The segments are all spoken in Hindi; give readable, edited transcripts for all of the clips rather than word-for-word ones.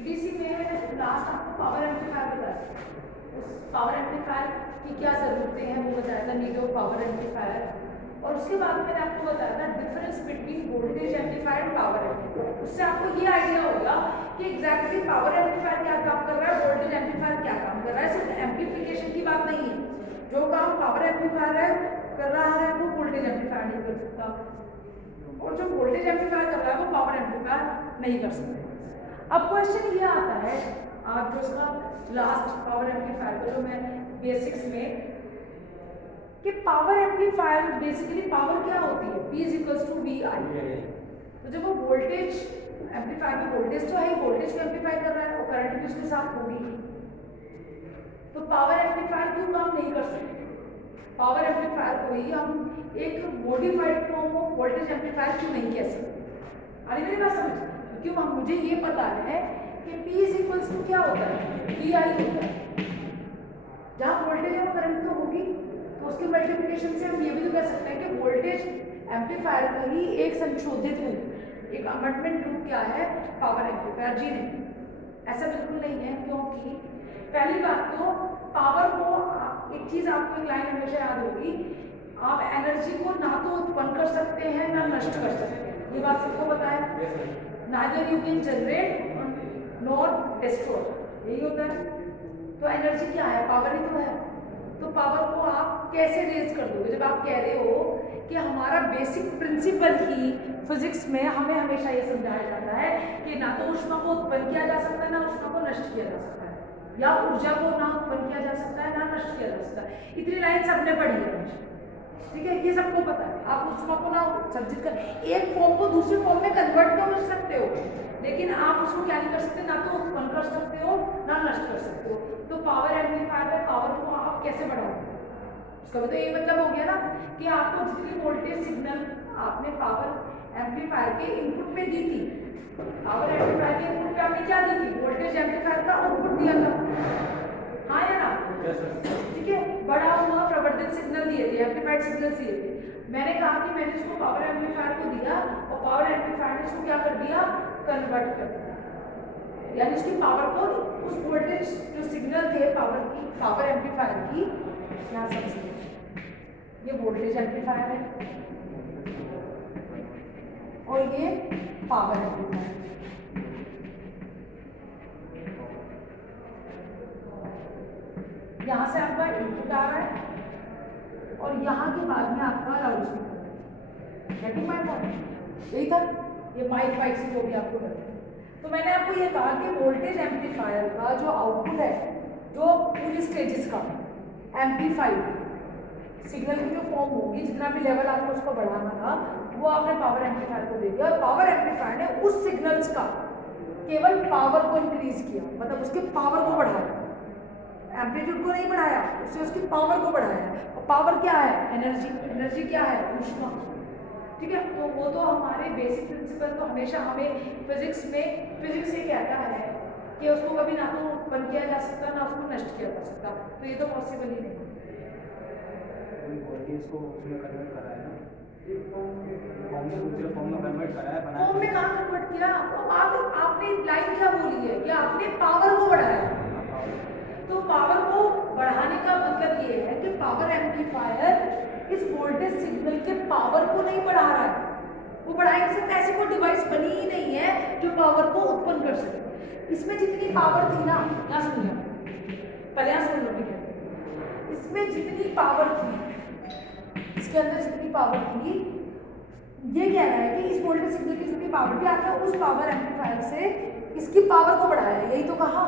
ईडीसी में लास्ट आपको पावर एम्पलीफायर बताया, उस पावर एम्पलीफायर की क्या ज़रूरतें हैं वो बताया था, नीड ऑफ पावर एम्पलीफायर। और उसके बाद मैंने आपको बताया था difference between voltage amplifier and power amplifier. उससे आपको ये आइडिया होगा कि एग्जैक्टली पावर एम्पलीफायर क्या काम कर रहा है, वोल्टेज एम्पलीफायर क्या काम कर रहा है। सिर्फ एम्पलीफिकेशन की बात नहीं है, जो काम पावर एम्पलीफायर है कर रहा है वो वोल्टेज एम्पलीफायर नहीं कर सकता, और जो वोल्टेज एम्पलीफायर कर रहा है वो पावर एम्पलीफायर नहीं कर सकते। अब क्वेश्चन ये आता है, आप जो उसका लास्ट पावर एम्पलीफायर का जो मैं बेसिक्स में, कि पावर एम्पलीफायर बेसिकली पावर क्या होती है, P is equals to V I. तो जब वो वोल्टेज एम्पलीफायर में वोल्टेज तो है, वोल्टेज को एम्पलीफाई कर रहा है और करंट भी उसके साथ होगी, तो पावर एम्पलीफायर क्यों काम नहीं कर सकते। पावर एम्पलीफायर को ही हम एक modified form of voltage amplifier क्यों नहीं कह सकते। अरे मेरी बात समझ, क्यों हम, मुझे ये पता है कि P इज इक्वल्स टू क्या होता है, वी आई होता है। जहाँ वोल्टेज है वो करंट तो होगी, तो उसके मल्टीप्लिकेशन से हम ये भी तो कह सकते हैं कि वोल्टेज एम्पलीफायर का ही एक संशोधित रूप, एक अमेंडमेंट रूप क्या है, पावर एम्पलीफायर। जी नहीं, ऐसा बिल्कुल नहीं है, क्योंकि पहली बात तो पावर को, एक चीज आपको एक लाइन हमेशा याद होगी, आप एनर्जी को ना तो उत्पन्न कर सकते हैं ना नष्ट कर सकते हैं, ये बात सबको पता है। Neither you can generate nor destroy, यही होता है। तो एनर्जी क्या है, पावर ही तो है। तो पावर को आप कैसे रेज कर दोगे, जब आप कह रहे हो कि हमारा बेसिक प्रिंसिपल ही फिजिक्स में हमें हमेशा ये समझाया जाता है कि ना तो ऊष्मा को उत्पन्न किया जा सकता है ना ऊष्मा को नष्ट किया जा सकता है, या ऊर्जा को ना उत्पन्न किया जा सकता है ना नष्ट किया जा सकता है। इतनी लाइन सबने पढ़ी है, ठीक है, ये सबको पता है। आप ऊष्मा को ना संचित कर, एक फॉर्म को दूसरे फॉर्म में कन्वर्ट तो कर सकते हो, लेकिन आप उसको क्या नहीं कर सकते, ना तो उत्पन्न कर सकते हो ना नष्ट कर सकते हो। तो पावर एम्पलीफायर में पावर को आप कैसे बढ़ाओगे, उसका तो ये मतलब हो गया ना कि आपको जितनी वोल्टेज सिग्नल आपने पावर एम्पलीफायर के इनपुट पे दी थी, पावर एम्पलीफायर के इनपुट पे आपने क्या दी थी, वोल्टेज एम्पलीफायर का आउटपुट दिया था, हाँ या ना, ठीक है, बड़ा हुआ प्रवर्धित सिग्नल दिए थे, एम्पलीफाइड सिग्नल दिए थे। मैंने कहा कि मैंने इसको पावर एम्पलीफायर को दिया और पावर एम्पलीफायर ने इसको क्या कर दिया, कन्वर्ट कर दिया, यानी इसकी पावर को, उस वोल्टेज जो सिग्नल थे पावर की, पावर एम्पलीफायर की, यहाँ समझिए ये वोल्टेज एम्पलीफायर है और ये पावर एम्पलीफायर। यहाँ से आपका इनपुट आ रहा है और यहाँ के बाद में आपका loud speaker, getting my point, यही था, ये माइक वाइक से जो भी आपको करते हैं। तो मैंने आपको ये कहा कि वोल्टेज एम्पलीफायर का जो आउटपुट है, जो पूरी स्टेजेस का एम्पलीफाइड सिग्नल की जो फॉर्म होगी, जितना भी लेवल आपको उसको बढ़ाना था वो आपने पावर एम्पलीफायर को दे दिया, और पावर एम्पलीफायर ने उस सिग्नल्स का केवल पावर को इंक्रीज किया, मतलब उसके पावर को बढ़ाया, एम्पलीट्यूड को नहीं बढ़ाया, उससे उसकी पावर को बढ़ाया। और पावर क्या है, एनर्जी, एनर्जी क्या है, ऊष्मा, ठीक है। तो वो तो हमारे बेसिक प्रिंसिपल तो हमेशा हमें फिजिक्स में, फिजिक्स ये कहता है कि उसको कभी ना तो उत्पन्न किया जा सकता ना उसको नष्ट किया जा सकता, तो ये तो पॉसिबल ही नहीं। वोल्टेज को उसमें कन्वर्ट करा है ना, फॉर्म में दूसरे फॉर्म में कन्वर्ट करा है, बनाया। फॉर्म में कहाँ कन्वर्ट किया, आपने लाइन क्या बोली है कि आपने पावर को बढ़ाया, तो पावर को बढ़ाने का मतलब ये है कि पावर एम्पलीफायर इस वोल्टेज सिग्नल के पावर को नहीं बढ़ा रहा है, वो बढ़ा नहीं सकता, ऐसी कोई डिवाइस बनी ही नहीं है जो पावर को उत्पन्न कर सके। इसमें जितनी पावर थी ना, यहाँ सुनिए, पहले यहाँ सुन लो, ठीक है, इसमें जितनी पावर थी, इसके अंदर जितनी पावर थी, ये कह रहा है कि इस वोल्टेज सिग्नल की जितनी पावर थी आपने उस पावर एम्पलीफायर से इसकी पावर को बढ़ाया, यही तो कहा,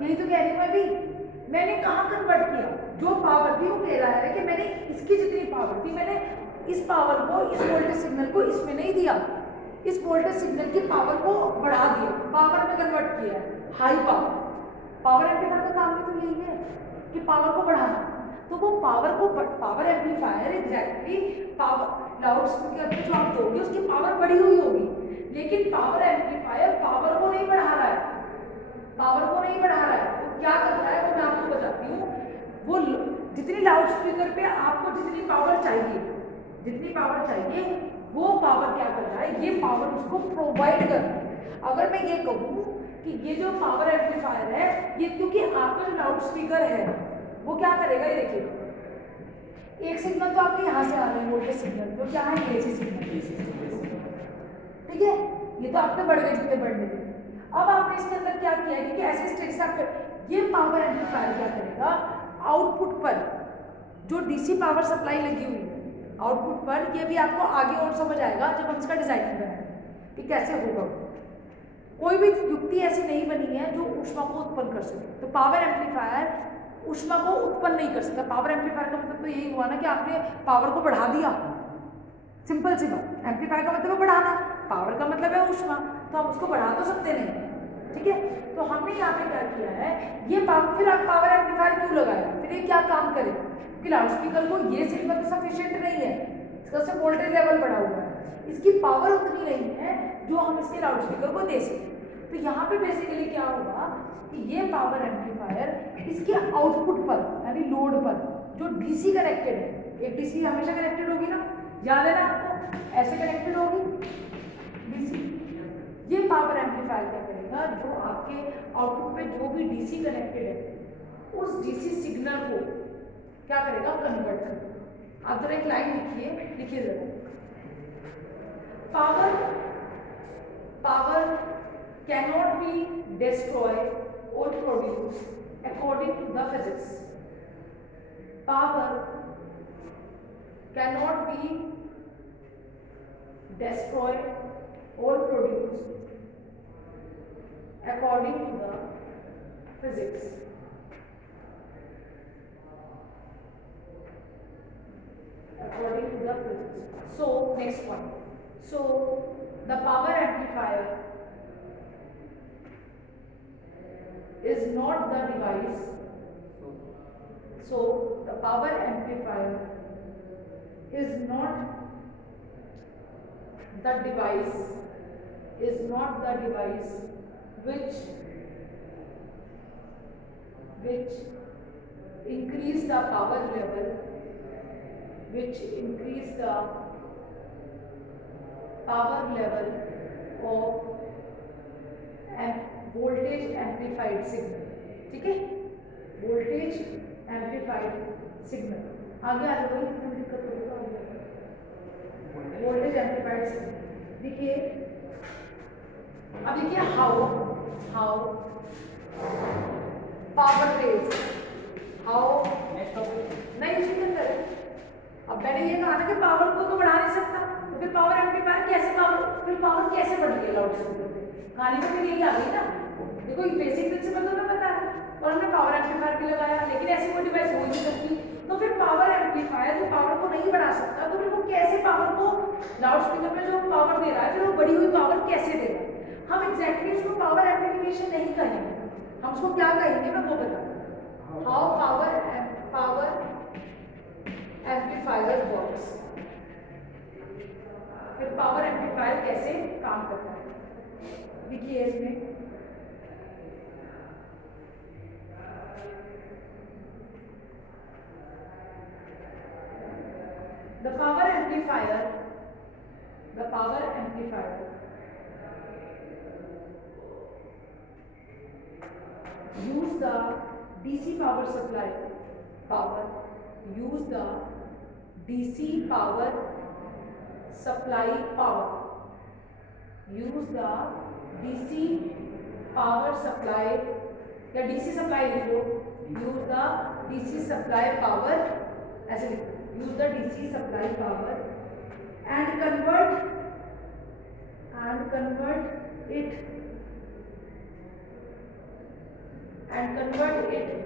यही तो कह रही हूँ मैं भी। मैंने कहाँ कन्वर्ट किया, जो पावर थी वो कह रहा है कि मैंने इसकी जितनी पावर थी मैंने इस पावर को, इस वोल्टेज सिग्नल को इसमें नहीं दिया, इस वोल्टेज सिग्नल की पावर को बढ़ा दिया, पावर में कन्वर्ट किया है, हाई पावर। पावर एम्पलीफायर का काम भी तो यही है कि पावर को बढ़ाना। तो वो पावर को, power amplifier exactly power loud speaker पे जो आप दोगे उसकी पावर बढ़ी हुई होगी, लेकिन पावर एम्पलीफायर पावर को नहीं बढ़ा रहा है, पावर को नहीं बढ़ा रहा है। वो क्या कर रहा है वो मैं आपको बताती हूँ। वो जितनी लाउड स्पीकर पे आपको जितनी पावर चाहिए, जितनी पावर चाहिए वो पावर क्या कर रहा है, ये पावर उसको प्रोवाइड कर रहा है। अगर मैं ये कहूँ कि ये जो पावर एम्पलीफायर है, ये क्योंकि आपका जो लाउड स्पीकर है वो क्या करेगा, ये देखिए एक सिग्नल तो आपके यहाँ से आ रहे हैं वोल्टेज सिग्नल, तो क्या है एसी सिग्नल, ठीक है, ये तो आपके बढ़ गए जितने बढ़ने थे। अब आपने इसके अंदर क्या किया है, क्योंकि ऐसे स्टेट से आप ये पावर एम्पलीफायर क्या करेगा, आउटपुट पर जो डीसी पावर सप्लाई लगी हुई है आउटपुट पर, ये भी आपको आगे और समझ आएगा जब हम इसका डिजाइन बनाएंगे कि कैसे होगा। कोई भी युक्ति ऐसी नहीं बनी है जो ऊष्मा को उत्पन्न कर सके, तो पावर एम्पलीफायर ऊष्मा को उत्पन्न नहीं कर सकता। पावर एम्पलीफायर का मतलब तो यही हुआ ना कि आपने पावर को बढ़ा दिया, सिंपल सी बात। एम्पलीफायर का मतलब है बढ़ाना, पावर का मतलब है ऊष्मा, तो हम उसको बढ़ा तो सकते नहीं, ठीक है। तो हमने यहाँ पे क्या किया है, ये पावर, फिर आप पावर एम्पलीफायर क्यों लगाया, फिर ये क्या काम करे, क्योंकि लाउड स्पीकर को ये सिग्नल तो सफिशिएंट नहीं है, इसका सिर्फ वोल्टेज लेवल बढ़ा हुआ है, इसकी पावर उतनी नहीं है जो हम इसके लाउड स्पीकर को दे सकें। तो यहाँ पे बेसिकली क्या होगा कि ये पावर एम्पलीफायर इसके आउटपुट पर यानी लोड पर जो डीसी कनेक्टेड है, एक डीसी हमेशा कनेक्टेड होगी ना, याद है ना आपको, ऐसे कनेक्टेड होगी डीसी। ये पावर एम्पलीफायर क्या करेगा, जो आपके आउटपुट पे जो भी डीसी कनेक्टेड है उस डीसी सिग्नल को क्या करेगा, कन्वर्ट करेगा। आप जरा एक लाइन लिखिए जरा, power cannot be destroyed or produced according to the physics. Power cannot be destroyed or produced according to the physics. According to the physics. So next one. So the power amplifier is not the device. So the power amplifier is not the device, which increase the power level, of voltage amplified signal, ठीक है, वोल्टेज एम्पलीफाइड सिग्नल। आगे आ जाओ, कितनी दिक्कत होगी, वोल्टेज एम्पलीफाइड सिग्नल। देखिए अब देखिए हाउ पावर रेज, हाउ नहीं उसी के अंदर है। अब मैंने ये कहा ना कि पावर को तो बढ़ा नहीं सकता, तो फिर पावर एम्पलीफायर कैसे पावर कैसे बढ़ रही है लाउड स्पीकर पे, कहानी में फिर यही आ गई ना। देखो ये बेसिक प्रिंसिपल तो हमें पता है और हमने पावर एम्पलीफायर भी लगाया, लेकिन ऐसी कोई डिवाइस हो नहीं सकती। तो फिर पावर एम्पलीफायर जो पावर को नहीं बढ़ा सकता, तो फिर वो कैसे पावर को, लाउड स्पीकर में जो पावर दे रहा है फिर वो बढ़ी हुई पावर कैसे देगा। हम एग्जैक्टली इसको पावर एम्पलीफिकेशन नहीं कहेंगे, हम उसको क्या कहेंगे मैं वो बता दूं, हाउ पावर एम्पलीफायर वर्क्स। फिर पावर एम्पलीफायर कैसे काम करता है, देखिए इसमें the power amplifier use the DC power supply power use the DC power supply power use the DC power supply या DC सप्लाई लिखो, use the DC supply power, ऐसे लिखो, use the DC supply power and convert it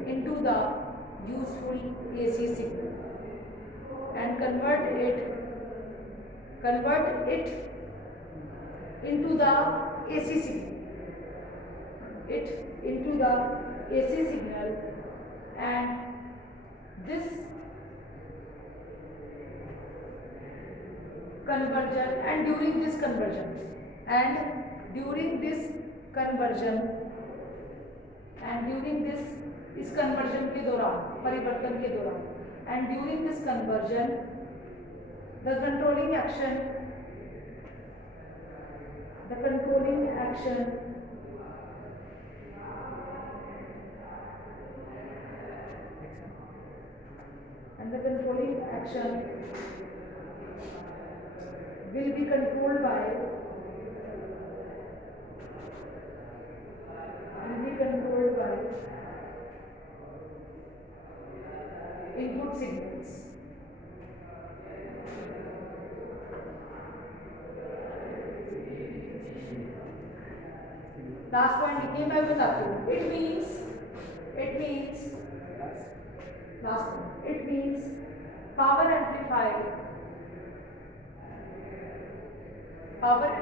into the useful AC signal and convert it into the AC signal, and this conversion and during this इस कन्वर्जन के दौरान, परिवर्तन के दौरान, and during this conversion the controlling action and the controlling action will be controlled by input signals. Last point लिखिए, मैं बताती हूँ. It means power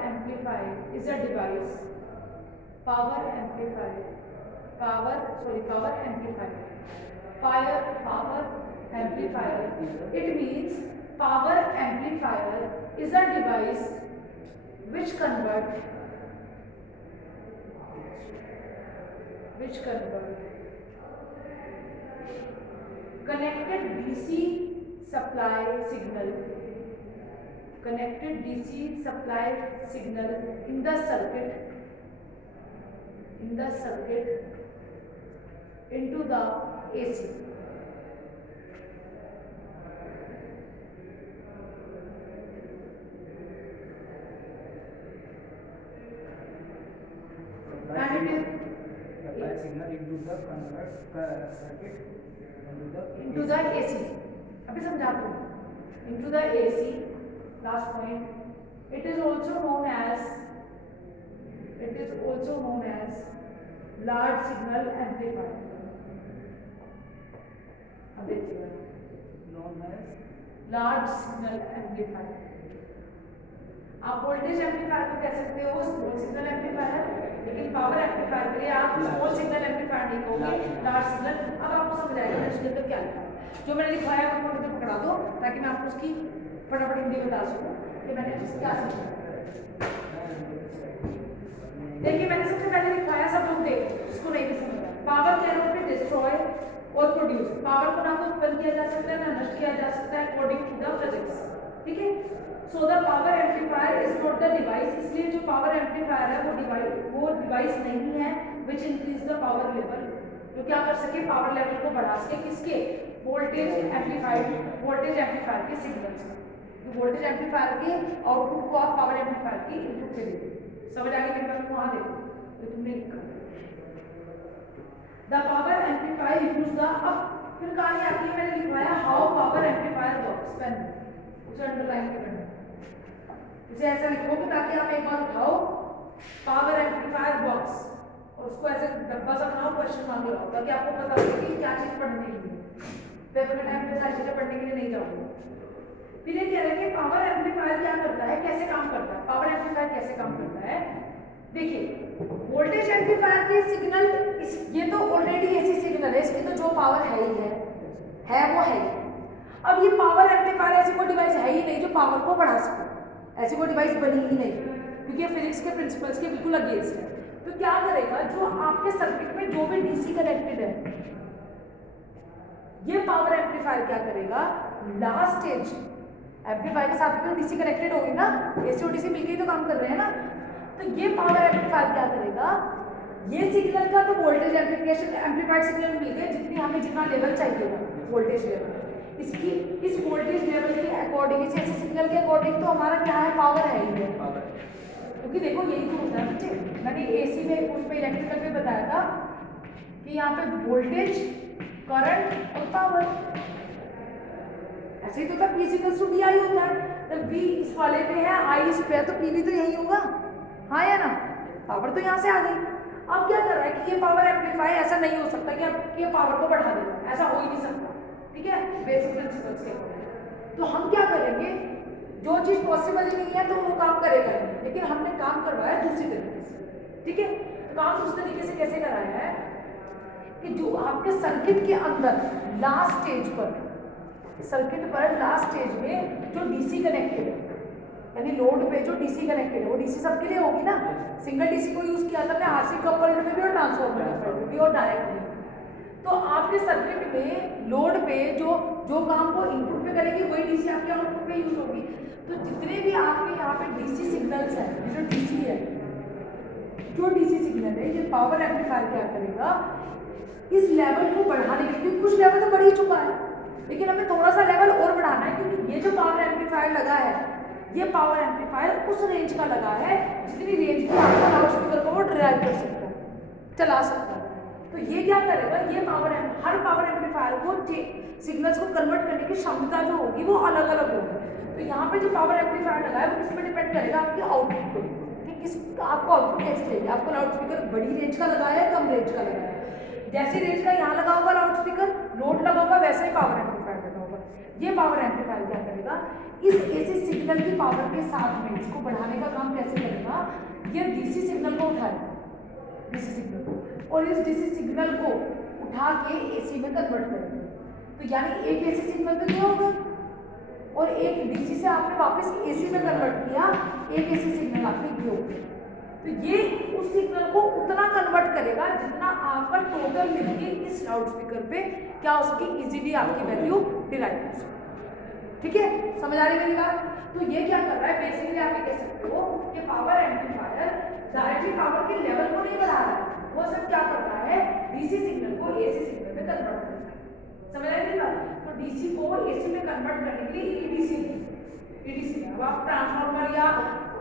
amplifier is a device. Power amplifier it means power amplifier is a device which convert connected DC supply signal in the circuit into the AC. And it is supply signal into the circuit into the AC. अभी समझाती हूँ. Into the AC. Last point. It is also known as large signal amplifier. अब देखिए. known as large signal amplifier. आप वोल्टेज एम्पलीफायर को कह सकते हो स्मॉल सिग्नल एम्पलीफायर, लेकिन पावर एम्पलीफायर के लिए आप स्मॉल सिग्नल एम्पलीफायर नहीं कहोगे, लार्ज सिग्नल. अब आपको समझ आएगा मैंने उसके अंदर क्या लिखा है. जो मैंने लिखवाया है आपको मुझे पकड़ा दो ताकि मैं आपको उसकी फटाफट हिंदी बता सकूं कि मैंने क्या समझा. देखिए मैंने सबसे पहले लिखवाया, सब लोग देखो जिसको नहीं भी समझा. पावर कैनोट पे डिस्ट्रॉय और प्रोड्यूस. पावर को ना तो उत्पन्न किया जा सकता है ना नष्ट किया जा सकता है अकॉर्डिंग टू द फिजिक्स. ठीक है. So the power amplifier is not the device. इसलिए जो पावर एम्पलीफायर है वो डिवाइस नहीं है which increase the power level, जो क्या कर सके पावर लेवल को बढ़ा सके. किसके? वोल्टेज एम्पलीफायर के सिग्नल्स का. वोल्टेज एम्पलीफायर के आउटपुट को आप पावर एम्पलीफायर की इनपुट से देखो. समझ आ गई मेरी बात? वहां देखो तो तुमने लिखा the power amplifier use the. अब फिर कहानी आती है, मैंने लिखवाया how power amplifier works. Pen उसे अंडरलाइन करना, इसे ऐसा लिखोगे ताकि आप एक बार उठाओ पावर एम्पलीफायर वर्क्स और उसको ऐसे डब्बा सा बनाओ, क्वेश्चन मार्क लगाओ ताकि आपको पता हो कि क्या चीज पढ़ने के लिए. पेपर के टाइम पे सारी चीजें पढ़ने के लिए नहीं जाओगे. फिर ये कह रहे हैं कि पावर एम्पलीफायर क्या करता है, कैसे काम करता है. पावर एम्पलीफायर कैसे काम करता है? देखिए वोल्टेज एम्पलीफायर के सिग्नल ये तो ऑलरेडी एसी सिग्नल है, इसमें तो जो पावर है ही है वो है ही. अब ये पावर एम्पलीफायर ऐसी कोई डिवाइस है ही नहीं जो पावर को बढ़ा सके. ऐसी कोई डिवाइस बनी ही नहीं क्योंकि ये फिजिक्स के प्रिंसिपल्स के बिल्कुल अगेंस्ट है. तो क्या करेगा, जो आपके सर्किट में जो भी डीसी कनेक्टेड है ये पावर एम्पलीफायर क्या करेगा, लास्ट स्टेज एम्पलीफायर के साथ में डीसी कनेक्टेड होगी ना, एसी और डीसी मिलकर ही तो काम कर रहे हैं ना. तो ये पावर एम्पलीफायर क्या करेगा, ये सिग्नल का तो वोल्टेज एम्पलीफाइड सिग्नल मिल गया जितनी हमें जितना लेवल चाहिए वोल्टेज लेवल, इसकी इस वोल्टेज लेवल के अकॉर्डिंग इस एसी सिग्नल के अकॉर्डिंग तो हमारा क्या है, पावर है ही है. क्योंकि देखो यही तो होता है बच्चे, मैंने एसी में उस पे इलेक्ट्रिकल पे बताया था कि यहाँ पे वोल्टेज करंट और पावर ऐसे ही तो था. P इक्वल्स टू VI होता है. तो V इस वाले पे है, I इस पे है, तो P भी तो यही होगा. हाँ या ना? पावर तो यहाँ से आ गई. अब क्या कर रहा है कि ये पावर एम्पलीफाई ऐसा नहीं हो सकता कि आप ये पावर को बढ़ा देगा, ऐसा हो ही नहीं सकता. ठीक है, बेसिक प्रिंसिपल्स के अकॉर्डिंग. तो हम क्या करेंगे, जो चीज़ पॉसिबल ही नहीं है तो वो काम करेगा, लेकिन हमने काम करवाया दूसरी तरीके से. ठीक है, तो काम उस तरीके से कैसे कराया है कि जो आपके सर्किट के अंदर लास्ट स्टेज पर लास्ट स्टेज में जो डीसी कनेक्टेड है, यानी लोड पे जो डीसी कनेक्टेड है, वो डीसी सबके लिए होगी ना. सिंगल डीसी को यूज किया था हमने आरसी कपल्ड में भी और ट्रांसफार्मर में भी और डायरेक्ट में. तो आपके सर्किट में लोड पे जो काम को इनपुट पे करेगी वही डीसी आपके आउटपुट पे यूज होगी. तो जितने भी आपके यहाँ पे डीसी सिग्नल्स हैं, जो डीसी सिग्नल है, ये पावर एम्पलीफायर क्या करेगा, इस लेवल को बढ़ाने के लिए, क्योंकि कुछ लेवल तो बढ़ ही चुका है, लेकिन हमें थोड़ा सा लेवल और बढ़ाना है, क्योंकि ये जो पावर एम्पलीफायर लगा है, ये पावर एम्पलीफायर उस रेंज का लगा है जितनी रेंज में आपका लाउड स्पीकर को वो ड्राइव कर सकता है, चला सकता है। तो ये क्या करेगा, ये हर पावर एम्पलीफायर को सिग्नल्स को कन्वर्ट करने की क्षमता जो होगी वो अलग अलग होगी। तो यहाँ पे जो पावर एम्पलीफायर लगा है वो किस पे डिपेंड करेगा, आपके आउटपुट पे, कि किस आपको आउटपुट कैसे चाहिए। आपको लाउड स्पीकर बड़ी रेंज का लगा है, कम रेंज का लगा है। जैसे रेंज का यहाँ लगा होगा लाउड स्पीकर, लोड लगा होगा, वैसे ही पावर एम्पलीफायर लगा होगा। ये पावर एम्पलीफायर क्या करेगा, इस एसी सिग्नल की पावर के साथ में इसको बढ़ाने का काम कैसे करेगा, ये डीसी सिग्नल को उठाएगा, डीसी सिग्नल को, और इस डीसी सिग्नल को उठा के एसी में कन्वर्ट करेगा। तो यानी एक एसी सिग्नल तो क्या होगा, और एक डीसी से आपने वापस एसी में कन्वर्ट किया, एक एसी सिग्नल आपने ये हो गया। तो ये उस सिग्नल को उतना कन्वर्ट करेगा जितना आपका टोटल मिलके इस लाउड स्पीकर पे क्या हो सके, इजीली आपकी वैल्यू डिराइव हो सके। ठीक है, समझ आ रही मेरी बात। तो ये क्या कर रहा है, बेसिकली आप ये कह सकते हो कि पावर एम्पलीफायर डायरेक्टली पावर के लेवल को नहीं बढ़ा रहा है, वो सब क्या कर रहा है, डीसी सिग्नल को एसी सिग्नल में कन्वर्ट कर रहा है। समझ आ रही बात। तो डीसी को एसी में कन्वर्ट करने के लिए ईडीसी अब आप ट्रांसफार्मर या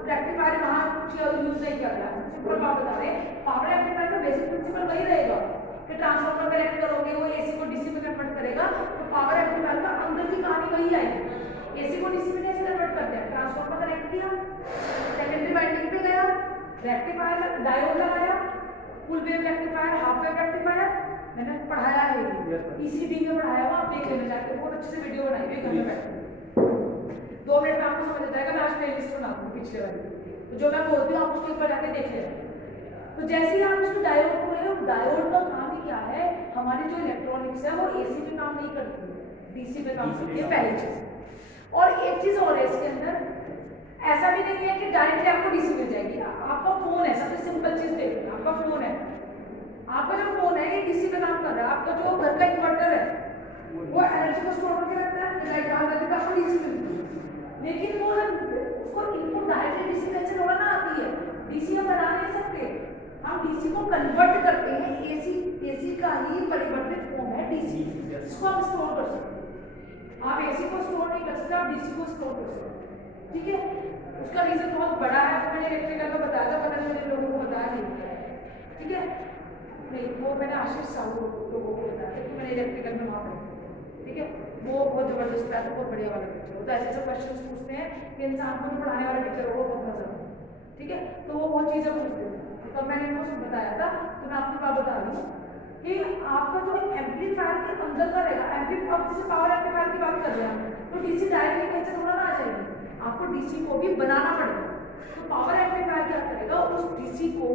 रेक्टिफायर वहाँ कुछ यूज नहीं कर रहा है। सिंपल बात बता रहे हैं, पावर एम्पलीफायर का बेसिक प्रिंसिपल वही रहेगा कि ट्रांसफार्मर कनेक्ट करोगे, वो एसी को डीसी में कन्वर्ट करेगा। तो पावर एम्पलीफायर का अंदर की कहानी वही आएगी। एसी को डीसी में कैसे कन्वर्ट करते हैं, ट्रांसफार्मर कनेक्ट किया, सेकेंडरी वाइंडिंग पे गया, रेक्टिफायर डायोड लगाया, full wave rectifier, half wave rectifier, मैंने पढ़ाया है, ईसीडी में पढ़ाया हुआ, आप देख लेना चाहते हो, बहुत अच्छे से वीडियो बनाई हुई घर में बैठ 2 मिनट में आपको समझ आ जाएगा। मैं आज प्लेलिस्ट बना दूंगी पिछले वाली, तो जो मैं बोलती हूँ आप उसके ऊपर जाके देख लेना। तो जैसे ही आप इसको डायोड को ले, डायोड का काम ही क्या है, हमारी जो इलेक्ट्रॉनिक्स है वो एसी पे काम नहीं करती है, डीसी पे काम करती है, पहली चीज। और एक चीज और है इसके अंदर, ऐसा भी नहीं है कि डायरेक्टली आपको डीसी मिल जाएगी। आपका फोन है, सबसे सिंपल चीज देखिए, आपका फोन है, आपका जो फोन है ये डीसी पे काम कर रहा है। आपका जो घर का इन्वर्टर है वो एनर्जी को स्टोर करके रखता है, लाइट ऑन करके तो आपको डीसी मिलती है। लेकिन वो उसको इनपुट डायरेक्टली डीसी में थोड़ा ना आती है, डीसी हम बना नहीं सकते, हम डीसी को कन्वर्ट करते हैं। एसी का ही परिवर्तित फॉर्म है डीसी, इसको आप स्टोर कर सकते हैं। आप एसी को स्टोर नहीं कर सकते, आप डीसी को स्टोर कर सकते हैं। ठीक है, उसका रीजन बहुत बड़ा है, मैंने इलेक्ट्रिकल में बताया था, पता नहीं मैंने लोगों को बताया नहीं। ठीक है, नहीं वो मैंने आशीष साहू लोगों को बताया था कि मैंने इलेक्ट्रिकल में वहाँ पढ़ा। ठीक है, वो बहुत जबरदस्त है, तो बहुत बढ़िया वाला टीचर होता है, ऐसे ऐसे क्वेश्चन पूछते हैं कि इंसान को भी पढ़ाने वाला टीचर हो, बहुत मजा आता है। ठीक है, तो वो बहुत चीज़ें पूछते हैं, तो मैंने उनको बताया था। तो मैं आपको क्या बता रही हूँ कि आपका जो एम्पलीफायर के अंदर का रहेगा, अब जैसे पावर एम्पलीफायर की बात कर रहे हैं, तो डीसी डायरेक्टली कहीं से थोड़ा ना आ जाएगी, आपको डीसी को भी बनाना पड़ेगा। तो पावर एम्पलीफायर क्या करेगा, उस डीसी को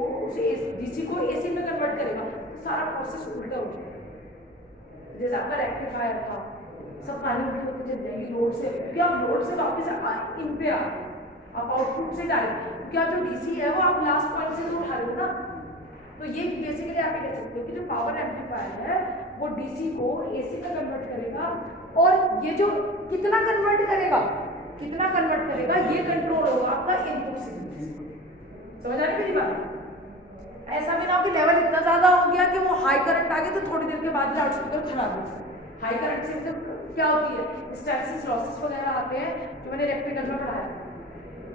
डीसी को एसी में कन्वर्ट करेगा, तो सारा प्रोसेस उल्टा हो जाएगा। जैसे आपका रेक्टिफायर था, सब काली उल्टी होकर चल जाएगी लोड से, क्योंकि आप लोड से वापस इन पे आ, आप आउटपुट से डायरेक्ट, क्या जो डीसी है वो आप लास्ट पॉइंट से तो उठा लो ना। तो ये बेसिकली आप कह सकते हो कि जो पावर एम्पलीफायर है वो डीसी को एसी में कन्वर्ट करेगा, और ये जो कितना कन्वर्ट करेगा ये कंट्रोल होगा आपका इनपुट सिग्नल। समझ आ रही मेरी बात। ऐसा भी ना हो कि लेवल इतना ज़्यादा हो गया कि वो हाई करंट आ गई तो थोड़ी देर के बाद लाउड स्पीकर खराब हो गया। हाई करंट से मतलब क्या होती है, स्टैटिक्स लॉसेस वगैरह आते हैं, जो मैंने इलेक्ट्रिकल में पढ़ाया।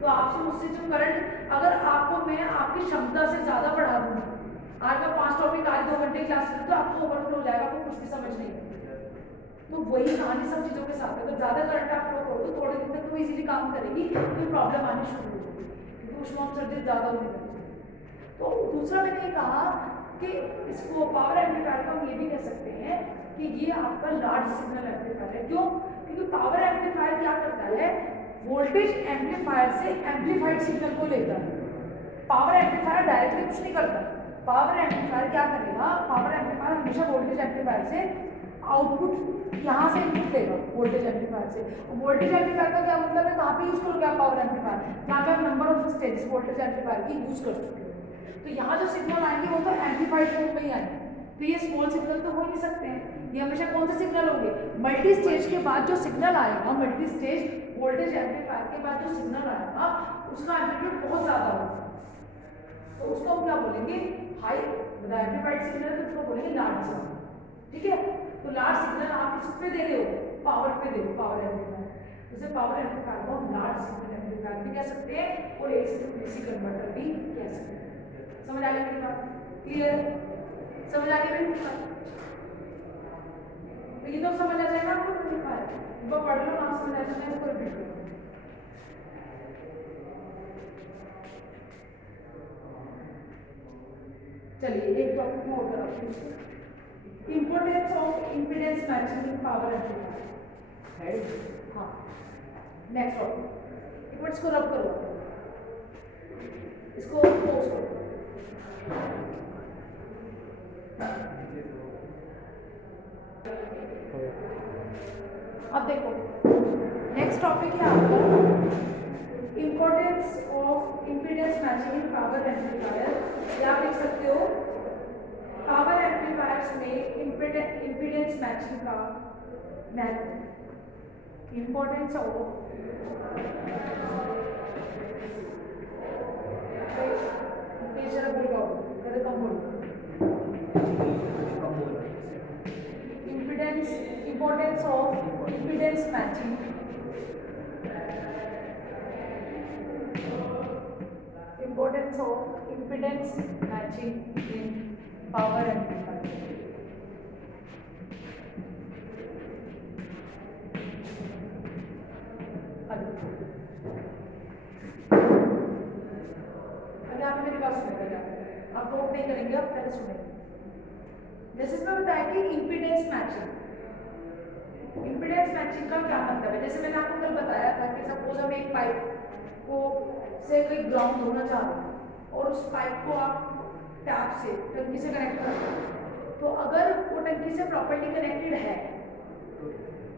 तो आपसे मुझसे जो करंट, अगर आपको मैं आपकी क्षमता से ज़्यादा पढ़ा दूँगी, आज मैं 5 टॉपिक आज 2 घंटे क्लास करूँ तो आपको ओवरफ्लो हो जाएगा, आपको कुछ भी समझ नहीं आएगा। तो वही कहानी सब चीज़ों के साथ है। अगर ज़्यादा करंट आप फ्लो करो तो थोड़े दिन तक तो इजीली काम करेगी, फिर प्रॉब्लम आनी शुरू हो जाएगी, क्योंकि ऊष्मा उत्सर्जन ज़्यादा होने लगती है। तो दूसरा मैंने ये कहा कि इसको पावर एम्पलीफायर को हम ये भी कह सकते हैं कि ये आपका लार्ज सिग्नल एम्पलीफायर है। क्यों? क्योंकि पावर एम्पलीफायर क्या करता है, वोल्टेज एम्पलीफायर से एम्पलीफाइड सिग्नल को लेता है। पावर एम्पलीफायर डायरेक्टली कुछ नहीं करता। पावर एम्पलीफायर क्या करेगा, पावर एम्पलीफायर हमेशा वोल्टेज एम्पलीफायर से आउटपुट यहाँ से इनपुट लेगा, वोल्टेज एम्पलीफायर से। वोल्टेज एम्पलीफायर का क्या मतलब है, कहाँ पे यूज करोगे आप पावर एम्पलीफायर, जहाँ पे आप number of stages voltage amplifier की यूज कर चुके हो। तो यहाँ जो सिग्नल आएंगे वो तो एम्पलीफाइड फॉर्म में ही आएंगे, तो ये स्मॉल सिग्नल तो हो नहीं सकते हैं। ये हमेशा कौन से सिग्नल होंगे, मल्टी स्टेज के बाद जो सिग्नल आएगा, मल्टी स्टेज वोल्टेज एम्पलीफायर के बाद जो सिग्नल आएगा उसका एम्पलीट्यूड बहुत ज़्यादा होगा, तो उसको हम क्या बोलेंगे, हाई एम्पलीफाइड सिग्नल, तो उसको बोलेंगे लार्ज सिग्नल। ठीक है, तो लार्ज सिग्नल आप इस पे दे रहे हो, पावर पे देखो, पावर एम्पलीफायर, जैसे पावर एम्पलीफायर को हम लार्ज सिग्नल एम्पलीफायर भी कह सकते हैं और AC टू DC कन्वर्टर भी कह सकते हैं। समझ आ गई मेरी बात? क्लियर? समझ आ गई मेरी बात? तो ये तो समझ आ जाएगा आपको एम्पलीफायर, एक बार पढ़ लो, ना समझ आ जाए मैं इसको रिपीट करूँ। चलिए एक टॉपिक में और कराती हूँ, importance of impedance matching in power amplifier है। हाँ, नेक्स्ट टॉपिक, एक मिनट इसको रब करो, इसको पोस्ट करो। अब देखो नेक्स्ट टॉपिक है आपका importance of impedance matching in power amplifier, या आप लिख सकते हो पावर एम्पलीफायर्स में इम्पीडेंस मैचिंग का महत्व, importance of importance of impedance matching in power amplifier. अभी आप मेरी बात सुनेंगे, आप नोट नहीं करेंगे, आप पहले सुनेंगे। जैसे इसमें बताया कि इम्पीडेंस मैचिंग, इम्पीडेंस मैचिंग का क्या मतलब है? जैसे मैंने आपको कल बताया था कि सपोज हम एक पाइप को से कोई ग्राउंड होना चाह रहे हैं और उस पाइप को आप टैप से टंकी से कनेक्ट करते हैं, तो अगर वो टंकी से प्रॉपर्ली कनेक्टेड है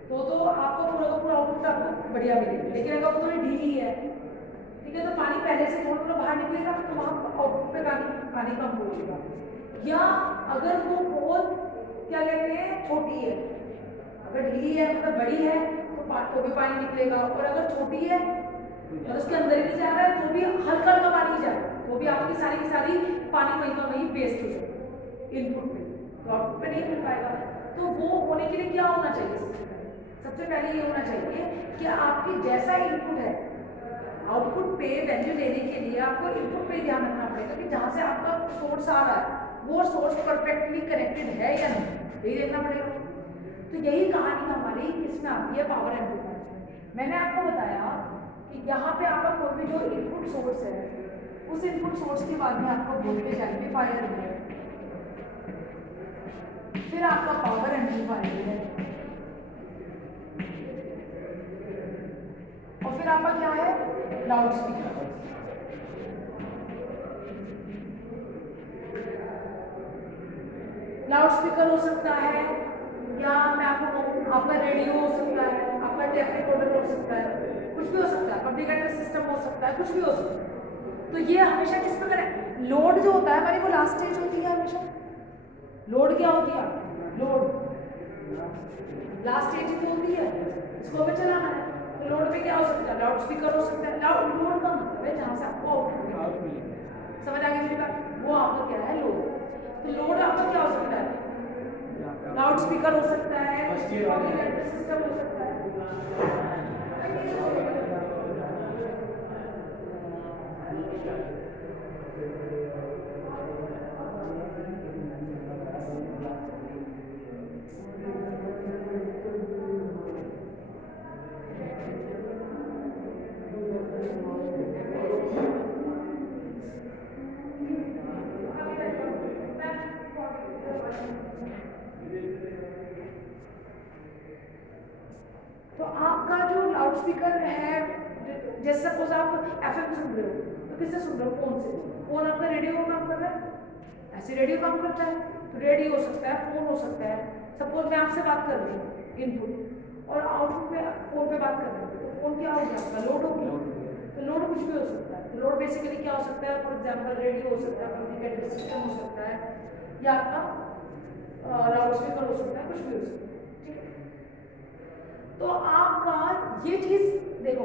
तो आपको पूरा आउटपुट आपको बढ़िया मिलेगा। लेकिन अगर वो थोड़ी ढीली है, ठीक है, तो पानी पहले से थोड़ा बाहर निकलेगा तो वहाँ आउटपुट पे पानी कम पहुँचेगा। या अगर वो बहुत क्या कहते हैं छोटी है, अगर ढीली है मतलब बड़ी है तो भी पानी निकलेगा, और अगर छोटी है और उसके अंदर ही नहीं जा रहा है तो भी हल्का हल्का पानी जा रहा है, तो भी आपकी सारी की सारी पानी वहीं का वहीं वेस्ट हो जाएगा इनपुट पे, तो आउटपुट पे नहीं मिल पाएगा। तो वो होने के लिए क्या होना चाहिए? सबसे पहले ये होना चाहिए कि आपकी जैसा इनपुट है, आउटपुट पे वैल्यू लेने के लिए आपको इनपुट पे ध्यान रखना पड़ेगा कि जहाँ से आपका सोर्स आ रहा है वो सोर्स परफेक्टली कनेक्टेड है या नहीं, यही देखना पड़ेगा। तो यही कहानी हमारी किसमें आती है? पावर एम्पलीफायर में। मैंने आपको बताया कि यहाँ पे आपका कोई भी जो इनपुट सोर्स है, उस इनपुट सोर्स के बाद में आपका वोल्टेज एम्पलीफायर है, फिर आपका पावर एम्पलीफायर है, और फिर आपका क्या है? Loud speaker. लाउड स्पीकर हो सकता है, या मैं आपको आपका रेडियो हो सकता है, आपका टेप रिकॉर्डर हो सकता है, कुछ भी हो सकता है, कम्युनिकेटर सिस्टम हो सकता है, कुछ भी हो सकता है। तो ये हमेशा किस पर करें? लोड जो होता है हमारी वो लास्ट स्टेज होती है हमेशा। लोड क्या होती है? लोड लास्ट स्टेज ही होती है, इसको हमें चलाना है। तो लोड पे क्या हो सकता है? लाउड स्पीकर हो सकता है। लोड का मतलब है जहाँ से आपको आउटपुट मिले। समझ आ गई मेरी बात? वो आपका क्या है? लोड। तो लोड आपका क्या हो सकता है? लाउड स्पीकर हो सकता है, कम्युनिकेटर सिस्टम हो सकता है। तो आपका जो लाउड स्पीकर है, जैसे सपोज आप FM सुन रहे हो तो किससे सुन रहे हो? फोन से। फोन आपका रेडियो का काम कर रहा है, ऐसे रेडियो काम करता है, तो रेडियो हो सकता है, फोन हो सकता है। सपोज मैं आपसे बात कर रही हूँ इनपुट, और आउटपुट पे फोन पे बात कर रही हूँ, तो फोन क्या हो गया? आपका लोड हो गया। तो लोड कुछ भी हो सकता है। तो लोड बेसिकली क्या हो सकता है? फॉर एग्जाम्पल रेडियो हो सकता है, कम्युनिकेटर सिस्टम हो सकता है, या आपका लाउड स्पीकर हो सकता है, कुछ भी हो सकता है। तो आपका ये चीज देखो,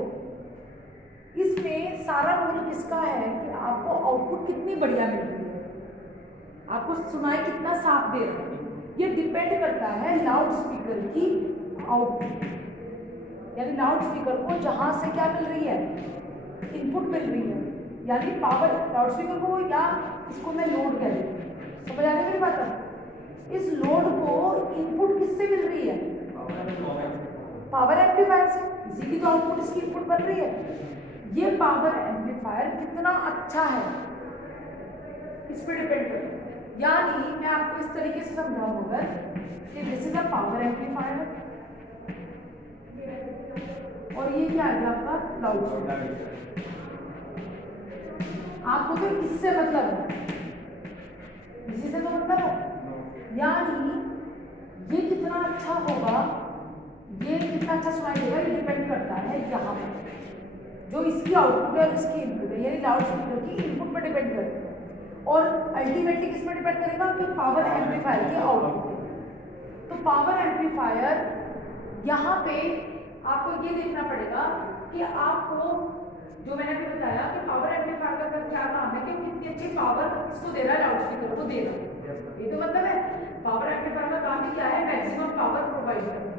इसमें सारा रोल किसका है कि आपको आउटपुट कितनी बढ़िया मिल रही है, आपको सुनाई कितना साफ दे रहा है, ये डिपेंड करता है लाउड स्पीकर की आउटपुट। यानी लाउड स्पीकर को जहाँ से क्या मिल रही है, इनपुट मिल रही है, यानी पावर लाउड स्पीकर को, या इसको मैं लोड कह देती हूँ। समझ आ रही है मेरी बात? इस लोड को इनपुट किससे मिल रही है? पावर एम्पलीफायर से। इसी की तो आउटपुट इसकी इनपुट बन रही है। ये पावर एम्पलीफायर कितना अच्छा है इस पर डिपेंड करता है। यानी मैं आपको इस तरीके से समझाऊंगा कि this is a power amplifier और ये क्या है आपका लाउड स्पीकर। आपको तो इससे मतलब है, इसी से तो मतलब है। यानी ये कितना अच्छा होगा, ये कितना अच्छा सुनाई देगा, ये डिपेंड करता है यहाँ पर जो इसकी आउटपुट है और इसकी इनपुट है, यानी लाउड स्पीकर की इनपुट पर डिपेंड करता है। और अल्टीमेटली किस पर डिपेंड करेगा? कि पावर एम्पलीफायर की आउटपुट। तो पावर एम्पलीफायर यहाँ पे आपको ये देखना पड़ेगा कि आपको जो मैंने अभी बताया कि पावर एम्पलीफायर का क्या काम है कि कितनी अच्छी पावर इसको दे रहा है, लाउड स्पीकर को दे रहा है। ये तो मतलब है पावर एम्पलीफायर का काम ही क्या है? मैक्सिमम पावर प्रोवाइड करना।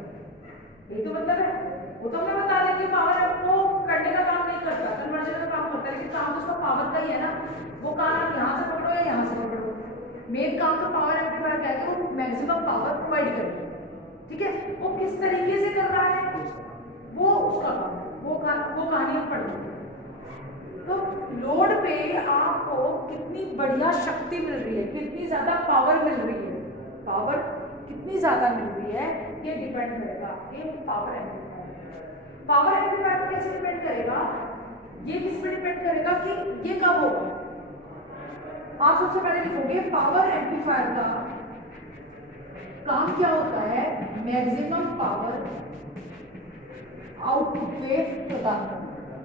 यही तो मतलब है। वो तो हमें बता दें कि पावर आपको करने का काम नहीं करता, कन्वर्जन का काम करता है, लेकिन काम तो उसका पावर का ही है ना। वो काम आप यहाँ से पकड़ो या यहाँ से पकड़ो, मेन काम तो पावर एम्पलीफायर क्या है? वो मैक्सिमम पावर प्रोवाइड करे। ठीक है, वो किस तरीके से कर रहा है वो उसका काम है, वो कहानी हम पढ़ चुके हैं। तो लोड पे आपको कितनी बढ़िया शक्ति मिल रही है, कितनी ज्यादा पावर मिल रही है, पावर कितनी ज्यादा मिल रही है, ये डिपेंड करेगा आपके पावर एम्पलीफायर। पावर एम्पलीफायर पर कैसे डिपेंड करेगा? ये किस पर डिपेंड करेगा कि ये कब होगा। आप सबसे पहले लिखोगे पावर एम्पलीफायर का काम क्या होता है? मैक्सिमम पावर आउटपुट पे प्रदान करना,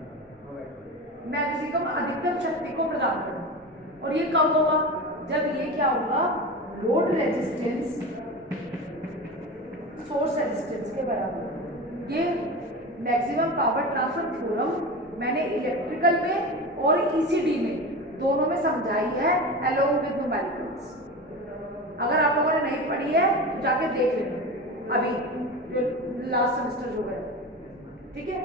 मैक्सिमम अधिकतम शक्ति को प्रदान करना। और ये कब होगा? जब ये क्या होगा? लोड रेजिस्टेंस सोर्स रेजिस्टेंस के बराबर। ये मैक्सिमम पावर ट्रांसफर थ्योरम मैंने इलेक्ट्रिकल में और ईसीडी में दोनों में समझाई है अलोंग विद न्यूमेरिकल्स। अगर आप लोगों ने नहीं पढ़ी है तो जाके देख लेना, अभी जो लास्ट सेमेस्टर जो है। ठीक है,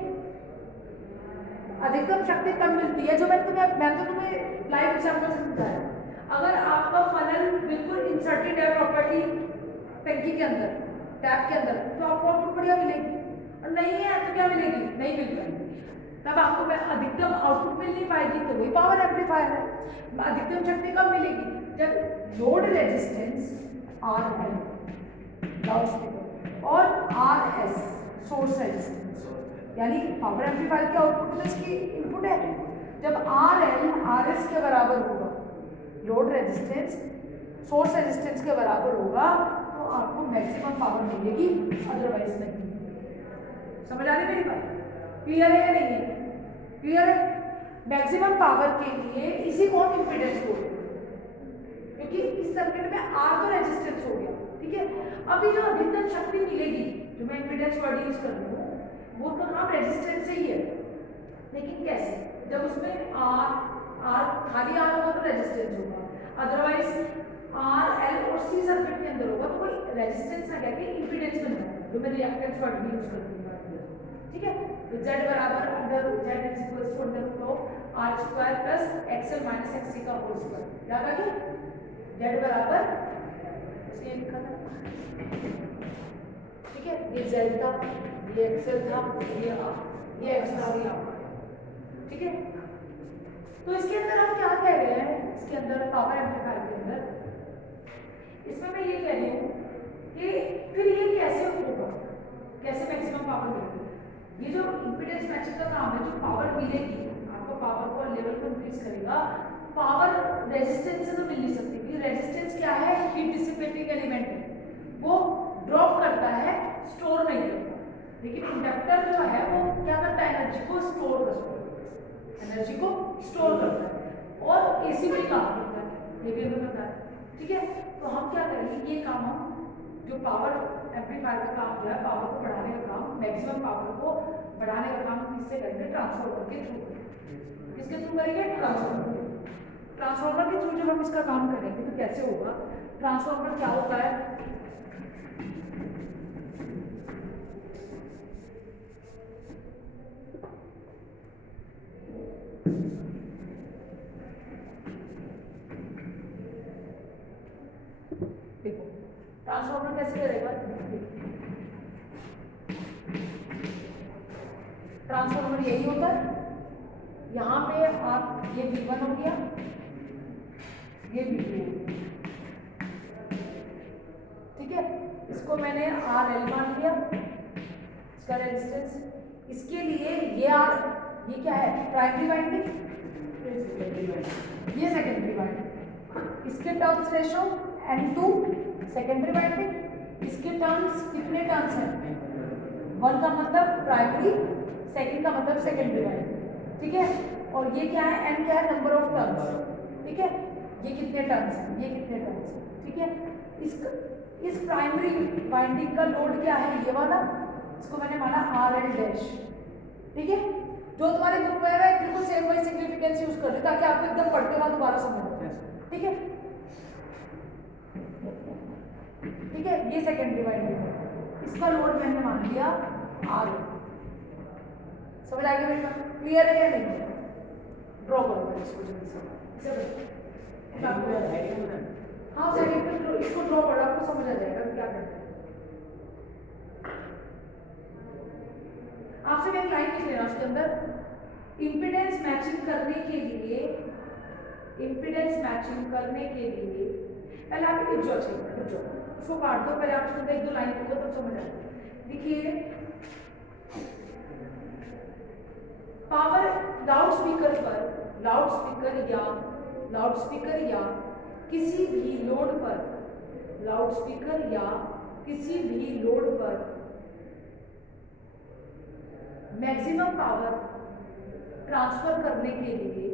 अधिकतम शक्ति तब मिलती है जो मैंने तो तुम्हें लाइव एग्जाम्पल से समझाया। अगर आपका फनल बिल्कुल इंसर्टेड है प्रॉपर्टी टंकी के अंदर, टैप के अंदर, तो आपको आउटपुट बढ़िया मिलेगी, और नहीं है तो क्या मिलेगी? नहीं मिल पाएगी। तब आपको अधिकतम आउटपुट मिल नहीं पाएगी, तो वही पावर एम्पलीफायर है। अधिकतम शक्ति कब मिलेगी? जब load resistance RL loud speaker और RS सोर्स रेजिस्टेंस, यानी पावर एम्पलीफायर के आउटपुट में इसकी इनपुट है। जब RL RS के बराबर होगा, लोड रेजिस्टेंस सोर्स रेजिस्टेंस के बराबर होगा, तो आपको मैक्सिमम पावर मिलेगी, अदरवाइज नहीं। समझ आ रही मेरी बात? क्लियर है या नहीं है? क्लियर है? मैक्सिमम पावर के लिए इसी को हम इम्पीडेंस बोलते हैं, क्योंकि इस सर्किट में R तो रेजिस्टेंस हो गया। ठीक है, अभी जो अधिकतम शक्ति मिलेगी, जो मैं इम्पीडेंस वर्ड यूज कर रही हूँ, वो तो नाम रेजिस्टेंस से ही है। लेकिन कैसे? जब उसमें R खाली R होगा तो रेजिस्टेंस होगा, अदरवाइज RL और C सर्किट के अंदर होगा तो कोई रेजिस्टेंस ना कहकर इम्पीडेंस बन जाएगा, जो मैं रिएक्टेंस वर्ड भी यूज करती हूँ। ठीक है, तो Z बराबर under Z is equal to under root of R square plus XL minus XC का होल स्क्वायर। याद आ गया? Z बराबर ये लिखा था। ठीक है, ये Z था, ये XL था, ये X था, ये R। ठीक है, तो इसके अंदर हम क्या कह रहे हैं? इसके अंदर पावर एम्पलीफायर के अंदर इसमें मैं ये कह रही हूँ कि फिर ये कैसे होगा, कैसे मैक्सिमम पावर मिलेगी। ये जो इम्पीडेंस मैचिंग का काम है, जो पावर मिलेगी आपको, पावर को लेवल को इंक्रीज करेगा। पावर रेजिस्टेंस से तो मिल नहीं सकती, क्योंकि रेजिस्टेंस क्या है? हीट डिसिपेटिंग एलिमेंट है, वो ड्रॉप करता है, स्टोर नहीं करता। लेकिन इंडक्टर जो है वो क्या करता है? एनर्जी को स्टोर करता है, एनर्जी को स्टोर करता है, और एसी भी काम करता है, ये भी हमें पता है। ठीक है, तो हम क्या करेंगे? ये काम हम जो पावर एम्पलीफायर का काम जो है, पावर को बढ़ाने का काम, मैक्सिमम पावर को बढ़ाने का काम किससे करेंगे? ट्रांसफार्मर के थ्रू करेंगे। किसके थ्रू करेंगे? ट्रांसफार्मर। ट्रांसफार्मर के थ्रू जब हम इसका काम करेंगे तो कैसे होगा? ट्रांसफार्मर क्या होता है? ट्रांसफार्मर यही होता है। यहाँ पे आप ये V1 हो गया, ये V2 हो गया, ठीक है। इसको मैंने RL मान लिया, इसका रेजिस्टेंस। इसके लिए ये क्या है, प्राइमरी वाइंडिंग, ये सेकेंडरी वाइंडिंग। इसके turns ratio N2 secondary winding. इसके टर्न्स कितने टर्न्स हैं, 1 का मतलब प्राइमरी, सेकंड का मतलब सेकेंडरी वाइंडिंग, ठीक है। और ये क्या है, N क्या है, नंबर ऑफ टर्न्स, ठीक है। ये कितने टर्न्स हैं, ये कितने टर्न्स हैं, ठीक है। इस प्राइमरी वाइंडिंग का लोड क्या है, ये वाला, इसको मैंने माना RL डैश, ठीक है। जो तुम्हारे बुक में है बिल्कुल सेम वही सिग्निफिकेंस यूज कर दे ताकि आपको एकदम पढ़ते हुआ दोबारा समझ आए, ठीक है। ठीक है, ये सेकेंडरी वाइंडिंग है, इसका लोड मैंने मान लिया RL। समझ आ गया मेरी बात, क्लियर है या नहीं? ड्रॉ करो इसको जल्दी से, हाँ सर इसको ड्रॉ करो, आपको समझ आ जाएगा क्या करना है। आपसे मैं एक लाइन लिख लेना, उसके अंदर इम्पीडेंस मैचिंग करने के लिए, इम्पीडेंस मैचिंग करने के लिए पहले आप रुक जाओ, उसको काट दो, पहले आप उसके अंदर 1-2 लाइन लिखो तब समझ आएगा। देखिए, पावर लाउडस्पीकर या किसी भी लोड पर, लाउडस्पीकर या किसी भी लोड पर मैक्सिमम पावर ट्रांसफर करने के लिए